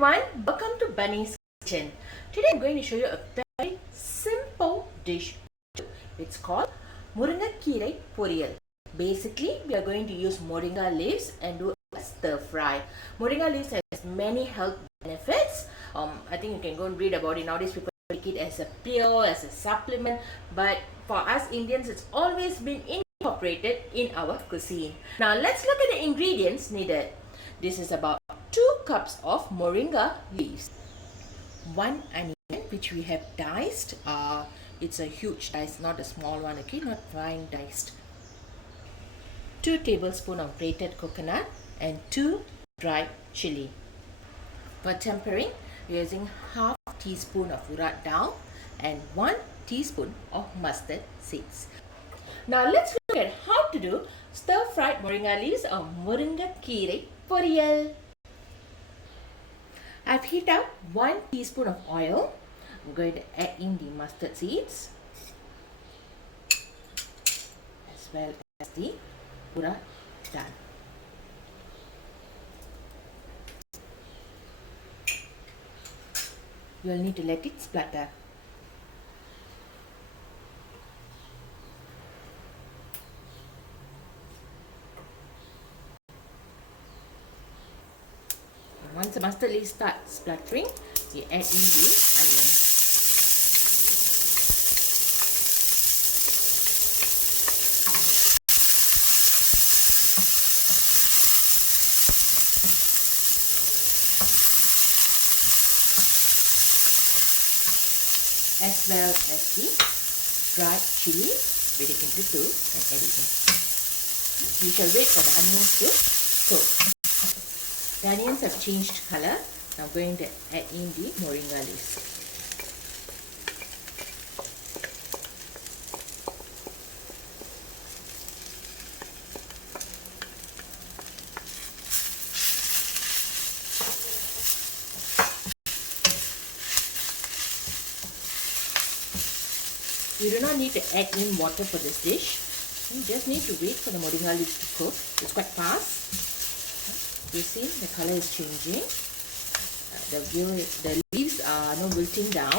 everyone, welcome to Bunny's Kitchen. Today I'm going to show you a very simple dish. It's called Murugai Keerai Poriyal. Basically, we are going to use moringa leaves and do a stir fry. Moringa leaves has many health benefits. I think you can go and read about it. Nowadays people take it as a pill, as a supplement, but for us Indians it's always been incorporated in our cuisine. Now let's look at the ingredients needed. This is about 2 cups of moringa leaves, 1 onion which we have diced. It's a huge dice, not a small one, okay, not fine diced. 2 tablespoons of grated coconut and 2 dried chili. For tempering, we are using half teaspoon of urad dal and 1 teaspoon of mustard seeds. Now let's look at how to do stir-fried moringa leaves or Murugai Keerai Poriyal. I've heated up 1 teaspoon of oil. I'm going to add in the mustard seeds as well as the urad dal. You'll need to let it splatter. Once the mustard leaves start splattering, you add in the onion. As well as the dried chili, break it into 2 and add it in. We shall wait for the onions to cook. The onions have changed color. Now I'm going to add in the moringa leaves. You do not need to add in water for this dish. You just need to wait for the moringa leaves to cook. It's quite fast. You see the color is changing. The leaves are now wilting down.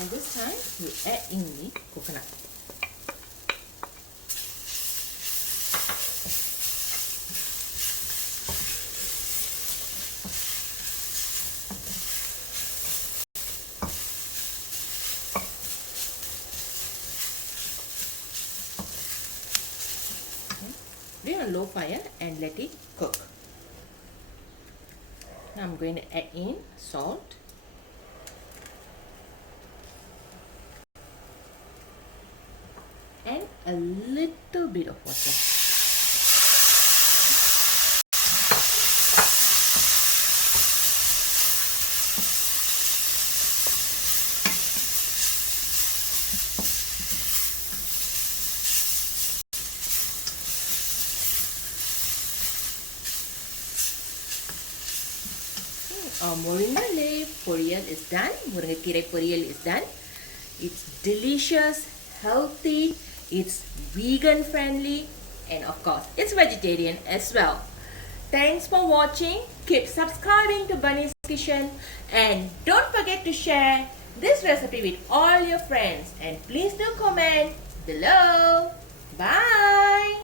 And this time you add in the coconut. Bring on low fire and let it cook. Now I'm going to add in salt and a little bit of water. Our moringa leaf poriyal is done. Murugai Keerai poriyal is done. It's delicious, healthy, it's vegan friendly, and of course it's vegetarian as well. Thanks for watching. Keep subscribing to Bunny's Kitchen and don't forget to share this recipe with all your friends, and please do comment below. Bye.